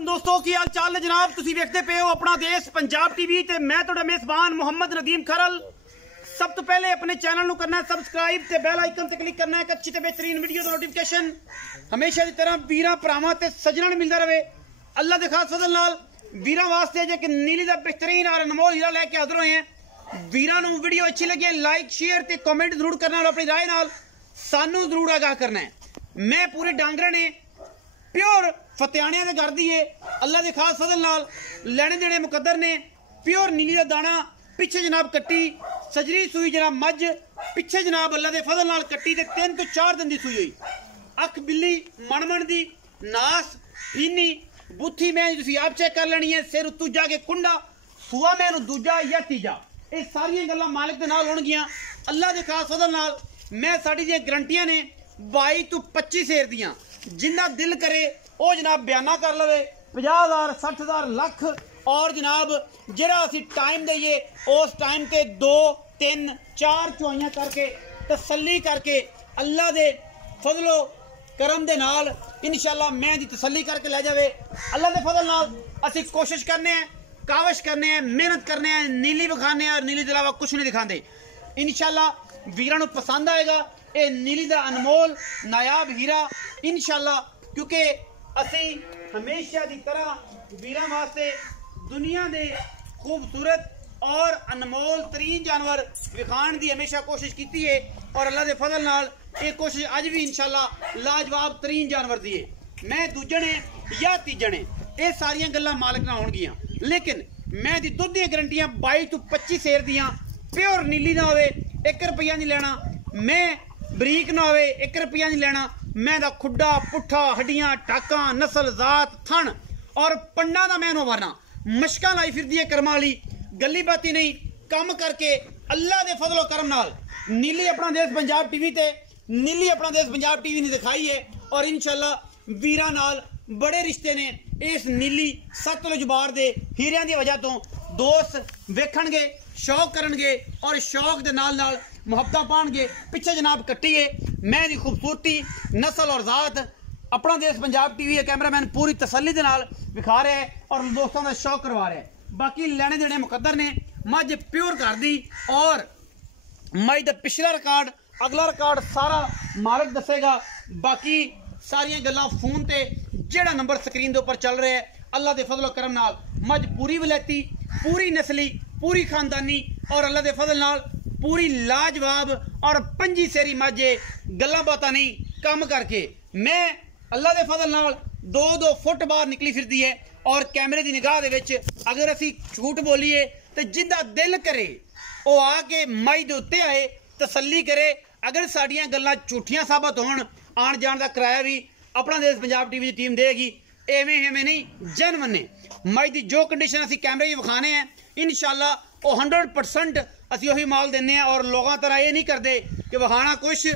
दोस्तों की हाल चाल है जनाब। तुसी देखते पे हो अपना देश पंजाब टीवी ते मैं तुहाडा मेजबान मोहम्मद नदीम खरल। सब तो पहले अपने चैनल नू करना है सबसक्राइब ते बेल आइकन ते क्लिक करना है कि अच्छी ते बेहतरीन वीडियो दा नोटिफिकेशन हमेशा की तरह वीरां भरावां ते सज्जणां नूं मिलदा रहे। अल्लाह दे खास फजल नाल वीरां वास्ते जे कि नीली दा बेहतरीन और अनमोल हीरा लेके हाज़र होए हैं। वीरां नूं वीडियो अच्छी लगे लाइक शेयर ते कमेंट जरूर करना और अपनी राय नाल सानू जरूर आगाह करना है। मैं पूरे डांगरे ने प्योर फतेहानिया के घर दी है। अल्लाह के खास फजल नाल लैने देने मुकद्दर ने प्योर नीली का दाना पिछे जनाब कट्टी सजरी सूई जनाब मझ पिछे जनाब अल्लाह के फजल नाल कट्टी ते 3 तो 4 दिन की सूई हुई। अख बिल्ली मनमन दी नास फीनी बुथी मैं तुसी आप चेक कर लेनी है। सिर उत्तू जाके कुंडा सुआ मैं दूजा या तीजा ये सारिया गल्लां मालिक दे नाल होणगियां। अल्लाह के खास फजल नाल मैं साडी दी गारंटियां ने 22 तो 25 शेर दियां जिन्ना दिल करे वो जनाब बयाना कर लवे 50,000 60,000 लख और जनाब जरा असी टाइम दईए उस टाइम ते 2 3 4 चुआइयां करके तसल्ली करके अल्लाह दे फजलो करम दे नाल इंशाल्लाह मैं दी तसल्ली करके ले जावे। अल्लाह दे फजल नाल असी कोशिश करने हैं काविश करने हैं मेहनत करने हैं नीली विखाने और नीली के अलावा कुछ नहीं दिखाते। इंशाल्लाह वीरां नूं पसंद आएगा ये नीली दा अनमोल नायाब हीरा इंशाल्लाह, क्योंकि असी हमेशा की तरह वीरां वास्ते दुनिया दे खूबसूरत और अनमोल तरीन जानवर विखाण की हमेशा कोशिश की है और अल्लाह के फजल नाल ये कोशिश अज भी इंशाल्लाह लाजवाब तरीन जानवर दी है। मैं दूजने या तीजने ये सारिया गल्लां मालिक नाल होणगियां, लेकिन मैं दी दुध दी गारंटियां 22 तो 25 शेर दियां प्योर नीली ना होवे 1 रुपया नहीं लेना, मैं बरीक ना होवे 1 रुपया नहीं लेना। मैं दा खुड्डा पुट्ठा हड्डियां टाका नस्ल जात थन और पंडा दा मैं वरना मशकां लाई फिरदी है कर्मा वाली गली बाती नहीं कम करके अल्लाह दे फजलो करम नाल नीली अपना देश पंजाब टीवी ते नीली अपना देश पंजाब टीवी ने दिखाई है और इंशाल्लाह वीरां नाल बड़े रिश्ते ने इस नीली सतलुज बार दे हीरियां दी वजह तो दोस्त वेखणगे शौक करनगे और शौक दे नाल नाल मुहब्बतां पाणगे। पिछे जनाब कट्टी है मैं दी खूबसूरती नस्ल और जात अपना देश पंजाब टीवी है कैमरामैन पूरी तसल्ली दे नाल विखा रहा है और दोस्तों का शौक करवा रहा है। बाकी लेने देने मुकद्दर ने मझ प्योर कर दी और मझ दा पिछला रिकॉर्ड अगला रिकॉर्ड सारा मालिक दसेगा। बाकी सारिया गल्लां फोन ते जेड़ा नंबर स्क्रीन दे उपर चल रहा है अल्लाह के फजलो करम नाल मझ पूरी वलैती पूरी नस्ली पूरी खानदानी और अल्लाह के फजल नाल पूरी लाजवाब और 5 शेरी माजे गल्लां बातां नहीं कम करके मैं अल्लाह के फजल नाल 2-2 फुट बाहर निकली फिरदी है और कैमरे की निगाह दे विच अगर असी झूठ बोलीए तो जिंदा दिल करे वो आके मई दे उत्ते आए तसल्ली करे। अगर साड़ियां गल्लां झूठियां साबित होण आण जाण का किराया भी अपना देश पंजाब टीवी की टीम देगी। एवें एवें नहीं जेन्युइन ने मई की जो कंडीशन असी कैमरे ही विखाने हैं इंशाल्लाह वो 100% असी वही माल देने हैं और लोगों तरह ये नहीं करते कि विखाना कुछ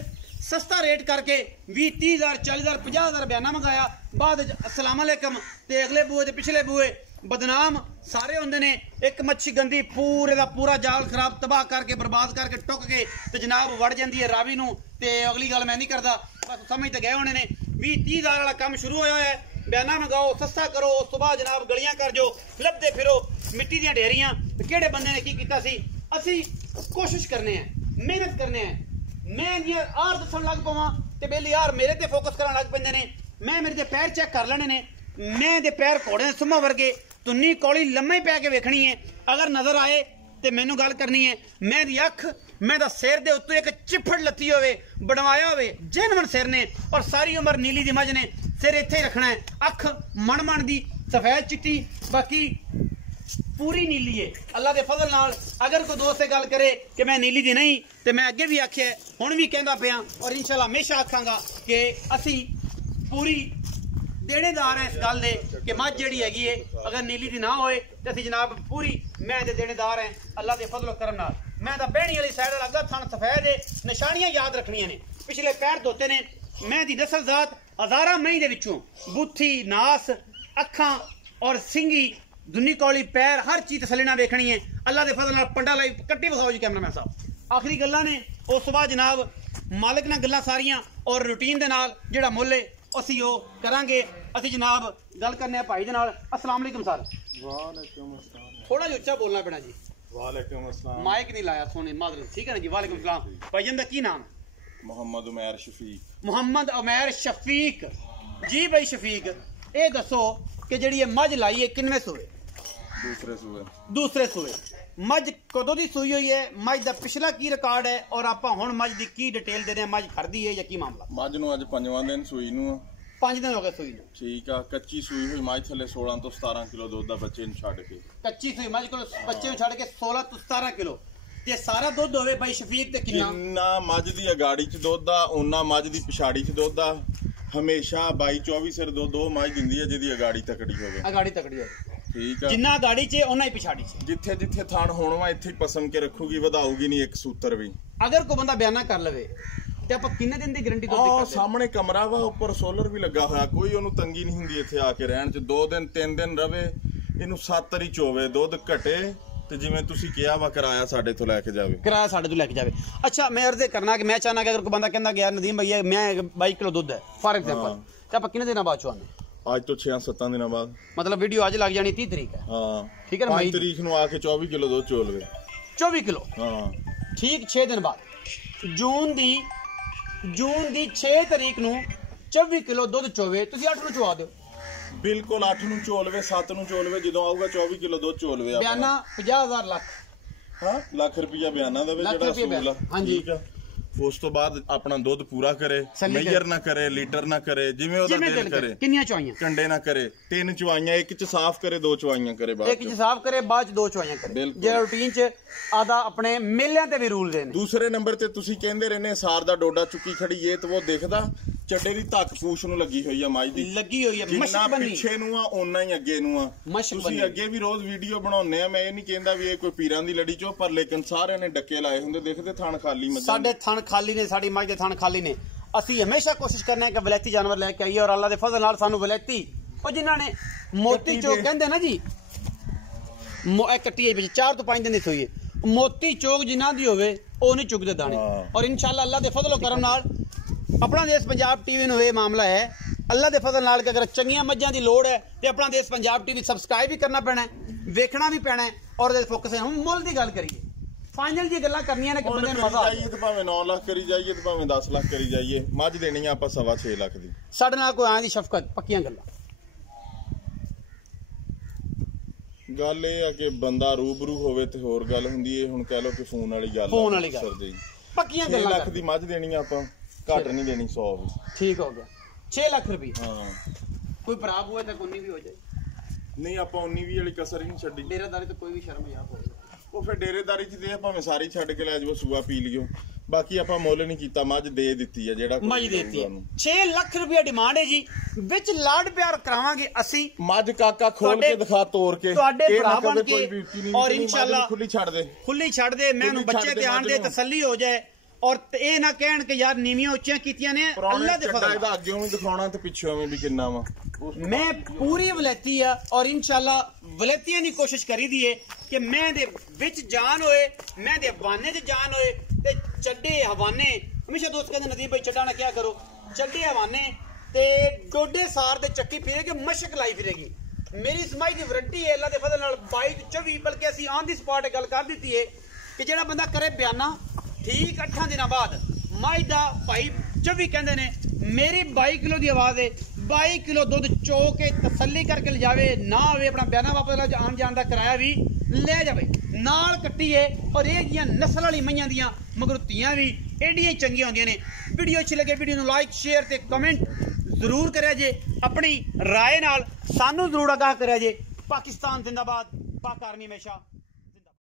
सस्ता रेट करके 20-30,000 40,000 50,000 बयाना मंगाया बाद अस्सलाम वालेकुम ते अगले बूए ते पिछले बूए बदनाम सारे होंदे ने। एक मच्छी गंदी पूरे का पूरा जाल खराब तबाह करके बर्बाद करके टुक के ते जनाब वड़ जाती है रावी नूं ते अगली गल मैं नहीं करता बस समझ तो गए होने ने 20-30,000 वाला काम शुरू होया है। बयाना मंगाओ सस्ता करो उस तो बाद जनाब गलियां कर जो लभदे फिरो मिट्टी दी ढेरियां किहड़े बंदे ने की कीता सी। असी कोशिश करने हैं मेहनत करने हैं मैं यार दसन लग पवां ते बेली यार मेरे ते फोकस करन लग पैंदे ने। मैं मेरे ते पैर चेक कर लेने ने मैं दे पैर घोड़े सुम्मा वर्गे तुन्नी कौली लम्मे पै के वेखनी है अगर नजर आए तो मैनू गल करनी है। मैं दी अख मैं दा सिर दे उत्ते एक चिफड़ लत्ती होवे बनवाया होवे जेनवन सिर ने और सारी उम्र नीली दी मझ ने सिर इत्थे ही रखना है। अख मन दी सफेद चिट्टी बाकी पूरी नीली है अल्लाह के फजल नाल। अगर कोई दोस्त से गल करे कि मैं नीली दी नहीं तो मैं अगे भी आख्या हुण भी कहंदा पिया और इंशाल्लाह हमेशा आखांगा कि असी पूरी देनेदार है इस गल दे कि मझ जिहड़ी हैगी है अगर नीली दी ना होए तो असी जनाब पूरी मैं दे देनेदार हैं अल्लाह के फजल करम नाल। मैं तां बहनी वाली साइड वाला अग्गा थन सफेद है निशानियां याद रखनियां ने पिछले पैर धोते ने मैं दी नस्ल जात हज़ारां मई दे विचों बुथी नास अखां और सिंगी दुनी कौली पैर हर चीज तसल्ली नाल वेखनी है। अल्लाह के फजल नाल पंडा लाई कट्टी विखाओ जी कैमरामैन साहब। आखिरी गल्लां ने उस बाद जनाब मालिक नाल गल्लां सारियां और रूटीन दे नाल जिहड़ा मुल्ल है ਅਸੀਂ ਉਹ ਕਰਾਂਗੇ। ਅਸੀਂ ਜਨਾਬ ਗੱਲ ਕਰਨੇ ਆ ਭਾਈ ਦੇ ਨਾਲ। अस्सलाम वालेकुम सर। वालेकुम अस्सलाम। थोड़ा जो उच्चा बोलना पैना जी। वालेकुम अस्सलाम। माइक नहीं लाया सोने मादर, ठीक है ना जी। वालेकुम सलाम। भाईजान दा की नाम? मोहम्मद उमैर शफीक। मोहम्मद उमैर शफीक जी। भाई शफीक ये दसो कि जी ये मझ लाई है किनवे सूए? दूसरे सूए। दूसरे सूए। मझ कदों दी सूई हुई है? मझ दा पिछला की रिकॉर्ड है और आप हुण मझ दी की डिटेल दे दें? मझ खरदी है या की मामला? मझ नूं अज 5वां दिन सूई नूं। 5 दिन हो गए सूई नूं। ठीक आ। कच्ची सूई हुई मझ थले 16 तो 17 किलो दुध दा बच्चे नूं छड्ड के। कच्ची सूई मझ को बच्चे नूं छड्ड के 16 तो 17 किलो ते सारा दुध होवे भाई शफीक ते किन्ना? जिन्ना मझ दी अगाड़ी च दुध आ उन्ना मझ दी पिछाड़ी च दुध आ। हमेशा 22-24 सिर दुध ओ मझ दिंदी है जिहदी अगाड़ी तकड़ी होवे। अगाड़ी तकड़ी होवे। ठीक है। जिन्ना गाड़ी च उन्ना ही पिछाड़ी च। जिथे जिथे थान होण वा इत्थे पसम के रखूगी, वधाऊगी नहीं एक सूत्र भी। अगर कोई बंदा बयाना कर लवे ते आप किन्ने दिन दी गारंटी दुध दी? सामने कमरा वा, उपर सोलर भी लगा होया, कोई ओनू तंगी नहीं हुंदी इत्थे आके रहण च। 2 दिन 3 दिन रवे, इनू 7 वारी चोवे, दुध घटे ते जिवें तुसीं किहा वा किराया साडे तो लैके जावे। किराया साडे तो लैके जावे। अच्छा मैं अर्ज करना कि मैं चाहना कि अगर कोई बंदा कहंदा कि यार नदीम भैया मैं 22 किलो दुध है फॉर एग्जांपल, ते आप किन्ने दिनां बाद चोआने? आज तो 6-7 दिनों बाद। मतलब वीडियो आज लग जानी 30 तारीख है। हाँ ठीक है ना। 5 तारीख नूं आके 24 किलो दुध चो लवे। 24 किलो। हाँ ठीक 6 दिन बाद जून दी 6 तारीख नूं 24 किलो दुध चोवे, तुसीं 8 नूं चवा दिओ। बिल्कुल 8 नूं चो लवे, 7 नूं चो लवे, जदों आऊगा 24 किलो दुध चो लवे। बयाना 50,000 लाख। हाँ लाख रुपया बयाना दवे लाख जेड़ा रुपया सूल आ। हाँ जी। ठीक है। उस तो बाद अपना दुध पूरा करे, मेजर ना करे, लीटर ना करे, जिवें ओदा दिल करे। किन्नियां चवाइयां? कंडे ना करे, 3 चवाइयां, एक च साफ करे, 2 चवाइयां करे, बाद एक च साफ करे, बाद च 2 चवाइयां करे। जेड़ा रूटीन च आदा अपने मेलियां ते भी रूल दे ने। दूसरे नंबर ते तुसी कहंदे रहने सार दा डोडा चुक्की खड़ी ये तो वो देखदा ਚੱਡੇ ਦੀ ਧੱਕ ਪੂਛ ਨੂੰ ਲੱਗੀ ਹੋਈ ਆ ਮਾਈ ਦੀ। ਲੱਗੀ ਹੋਈ ਆ ਮਸ਼ਕ ਬਣੀ। ਪਿੱਛੇ ਨੂੰ ਆ ਓਨਾ ਹੀ ਅੱਗੇ ਨੂੰ ਆ। ਤੁਸੀਂ ਅੱਗੇ ਵੀ ਰੋਜ਼ ਵੀਡੀਓ ਬਣਾਉਂਦੇ ਆ, ਮੈਂ ਇਹ ਨਹੀਂ ਕਹਿੰਦਾ ਵੀ ਇਹ ਕੋਈ ਪੀਰਾਂ ਦੀ ਲੜੀ ਚੋਂ, ਪਰ ਲੇਕਿਨ ਸਾਰਿਆਂ ਨੇ ਡੱਕੇ ਲਾਏ ਹੁੰਦੇ। ਦੇਖਦੇ ਥਣ ਖਾਲੀ ਮੱਝਾਂ ਸਾਡੇ ਥਣ ਖਾਲੀ ਨੇ, ਸਾਡੀ ਮੱਝ ਦੇ ਥਣ ਖਾਲੀ ਨੇ। ਅਸੀਂ ਹਮੇਸ਼ਾ ਕੋਸ਼ਿਸ਼ ਕਰਨਾ ਹੈ ਕਿ ਵਲੈਤੀ ਜਾਨਵਰ ਲੈ ਕੇ ਆਈਏ ਔਰ ਅੱਲਾ ਦੇ ਫਜ਼ਲ ਨਾਲ ਸਾਨੂੰ ਵਲੈਤੀ ਉਹ ਜਿਨ੍ਹਾਂ ਨੇ ਮੋਤੀ ਚੋਕ ਕਹਿੰਦੇ ਨਾ ਜੀ, ਇਹ ਕੱਟੀ ਵਿੱਚ 4 ਤੋਂ 5 ਦਿਨ ਦੀ ਸੋਈ ਹੈ। ਮੋਤੀ ਚੋਕ ਜਿਨ੍ਹਾਂ ਦੀ ਹੋਵੇ ਉਹ ਨਹੀਂ ਚੁਗਦੇ ਦਾਣੇ। ਔਰ ਇਨਸ਼ਾਅੱਲਾ ਅੱਲਾ ਦੇ ਫਜ਼ਲ ਕਰਮ ਨਾਲ अपना देश पंजाब टीवी ਨੂੰ ਇਹ ਮਾਮਲਾ ਹੈ ਅੱਲਾ ਦੇ ਫਜ਼ਲ ਨਾਲ ਕਿ ਅਗਰ ਚੰਗੀਆਂ ਮੱਝਾਂ ਦੀ ਲੋੜ ਹੈ ਤੇ ਆਪਣਾ ਦੇਸ਼ ਪੰਜਾਬ ਟੀਵੀ ਸਬਸਕ੍ਰਾਈਬ ਵੀ ਕਰਨਾ ਪੈਣਾ ਹੈ, ਵੇਖਣਾ ਵੀ ਪੈਣਾ ਹੈ ਔਰ ਇਹਦੇ ਫੋਕਸ ਹੈ। ਹੁਣ ਮੁੱਲ ਦੀ ਗੱਲ ਕਰੀਏ, ਫਾਈਨਲ ਜੀ ਗੱਲਾਂ ਕਰਨੀਆਂ ਨੇ ਕਿ ਬੰਦੇ ਨੂੰ ਮਜ਼ਾ ਆਈਏ ਤੇ ਭਾਵੇਂ 9 ਲੱਖ ਕਰੀ ਜਾਈਏ ਤੇ ਭਾਵੇਂ 10 ਲੱਖ ਕਰੀ ਜਾਈਏ, ਮੱਝ ਦੇਣੀ ਆ ਆਪਾਂ 6.5 ਲੱਖ ਦੀ। ਸਾਡੇ ਨਾਲ ਕੋਈ ਆਂ ਦੀ ਸ਼ਫਕਤ ਪੱਕੀਆਂ ਗੱਲਾਂ। ਗੱਲ ਇਹ ਆ ਕਿ ਬੰਦਾ ਰੂਬਰੂ ਹੋਵੇ ਤੇ ਹੋਰ ਗੱਲ ਹੁੰਦੀ ਹੈ। ਹੁਣ ਕਹਿ ਲਓ ਕਿ ਫੋਨ ਵਾਲੀ ਗੱਲ, ਫੋਨ ਵਾਲੀ ਗੱਲ ਪੱਕੀਆਂ ਗੱਲਾਂ। 6 ਲੱਖ ਦੀ ਮੱਝ ਦੇਣੀ ਆ ਆਪਾਂ, ਘੱਟ ਨਹੀਂ ਦੇਣੀ 100 ਵੀ। ਠੀਕ ਹੋ ਗਿਆ 6 ਲੱਖ ਰੁਪਏ। ਹਾਂ ਕੋਈ ਭਰਾਬ ਹੋਏ ਤਾਂ 19 ਵੀ ਹੋ ਜਾਏ। ਨਹੀਂ ਆਪਾਂ 19 ਵੀ ਵਾਲੀ ਕਸਰ ਹੀ ਨਹੀਂ ਛੱਡੀ। ਡੇਰਾਦਾਰੀ ਤੋਂ ਕੋਈ ਵੀ ਸ਼ਰਮ ਯਾਦ ਹੋਵੇ ਉਹ ਫਿਰ ਡੇਰੇਦਾਰੀ ਚ ਦੇ ਭਾਵੇਂ ਸਾਰੀ ਛੱਡ ਕੇ ਲੈ ਜਾਓ, ਸੂਆ ਪੀ ਲਿਓ। ਬਾਕੀ ਆਪਾਂ ਮੁੱਲ ਨਹੀਂ ਕੀਤਾ, ਮੱਝ ਦੇ ਦਿੱਤੀ ਆ। ਜਿਹੜਾ ਮੱਝ ਦੇਤੀ ਹੈ 6 ਲੱਖ ਰੁਪਏ ਡਿਮਾਂਡ ਹੈ ਜੀ। ਵਿੱਚ ਲਾਡ ਪਿਆਰ ਕਰਾਵਾਂਗੇ ਅਸੀਂ। ਮੱਝ ਕਾਕਾ ਖੋਲ ਕੇ ਦਿਖਾ, ਤੋੜ ਕੇ ਤੁਹਾਡੇ ਭਰਾ ਬਣ ਕੇ ਔਰ ਇਨਸ਼ਾਅੱਲਾ ਖੁੱਲੀ ਛੱਡ ਦੇ, ਖੁੱਲੀ ਛੱਡ ਦੇ। ਮੈਨੂੰ ਬੱਚੇ ਤੇ ਆਣ ਦੇ ਤਸੱਲੀ ਹੋ ਜਾਏ ਔਰ ਇਹ ਨਾ ਕਹਿਣ ਕਿ ਯਾਰ ਨੀਵੀਆਂ ਉੱਚੀਆਂ ਕੀਤੀਆਂ ਨੇ। ਅੱਲਾ ਦੇ ਫਜ਼ਲ ਇਹਦਾ ਅੱਗੇ ਵੀ ਦਿਖਾਉਣਾ ਤੇ ਪਿੱਛੋਂ ਵੀ ਕਿੰਨਾ ਵਾ। ਮੈਂ ਪੂਰੀ ਵਲੈਤੀ ਆ ਔਰ ਇਨਸ਼ਾਅੱਲਾ ਵਲੈਤੀਆਂ ਦੀ ਕੋਸ਼ਿਸ਼ ਕਰੀ ਦੀ ਏ ਕਿ ਮੈਂ ਦੇ ਵਿੱਚ ਜਾਨ ਹੋਏ, ਮੈਂ ਦੇ ਹਵਾਨੇ 'ਚ ਜਾਨ ਹੋਏ ਤੇ ਚੱਡੇ ਹਵਾਨੇ। ਹਮੇਸ਼ਾ ਦੋਸਤ ਕਹਿੰਦੇ ਨਦੀਮ ਭਾਈ ਚੱਡਾ ਨਾ ਕਿਆ ਕਰੋ, ਚੱਡੇ ਹਵਾਨੇ ਤੇ ਡੋਡੇ ਸਾਰ ਦੇ ਚੱਕੀ ਫਿਰੇ ਕਿ ਮਸ਼ਕ ਲਾਈ ਫਿਰੇਗੀ। ਮੇਰੀ ਸਮਾਈ ਦੀ ਵਾਰੰਟੀ ਹੈ ਅੱਲਾ ਦੇ ਫਜ਼ਲ ਨਾਲ 22 24, ਬਲਕਿ ਅਸੀਂ ਔਨ ਦੀ ਸਪੌਟ ਗੱਲ ਕਰ ਦਿੱਤੀ ਹੈ ਕਿ ਜਿਹੜਾ ਬੰਦਾ ਕਰੇ ਬਿਆਨਾ ਠੀਕ 8 ਦਿਨਾਂ ਬਾਅਦ ਮੱਝ ਦਾ ਭਾਈ 24 ਕਹਿੰਦੇ ਨੇ ਮੇਰੀ 22 ਕਿਲੋ ਦੀ ਆਵਾਜ਼ ਹੈ, 22 ਕਿਲੋ ਦੁੱਧ ਚੋ ਕੇ ਤਸੱਲੀ ਕਰਕੇ ਲਿਜਾਵੇ, ਨਾ ਹੋਵੇ ਆਪਣਾ ਬਿਆਨਾ ਵਾਪਸ ਆਉਣ ਜਾਣ ਦਾ ਕਿਰਾਇਆ ਵੀ ਲੈ ਜਾਵੇ, ਨਾਲ ਕੱਟੀਏ। ਔਰ ਇਹ ਜੀਆਂ ਨਸਲ ਵਾਲੀ ਮਈਆਂ ਦੀਆਂ ਮਗਰ ਧੀਆਂ ਵੀ ਏਡੀਆਂ ਹੀ ਚੰਗੀਆਂ ਹੁੰਦੀਆਂ ਨੇ। ਵੀਡੀਓ ਅੱਛੀ ਲੱਗੇ ਵੀਡੀਓ ਨੂੰ ਲਾਈਕ ਸ਼ੇਅਰ ਤੇ ਕਮੈਂਟ ਜ਼ਰੂਰ ਕਰਿਆ ਜੇ, ਆਪਣੀ ਰਾਏ ਨਾਲ ਸਾਨੂੰ ਜ਼ਰੂਰ ਆਗਾਹ ਕਰਿਆ ਜੇ। ਪਾਕਿਸਤਾਨ ਜ਼ਿੰਦਾਬਾਦ, ਪਾਕ ਆਰਮੀ ਹਮੇਸ਼ਾ।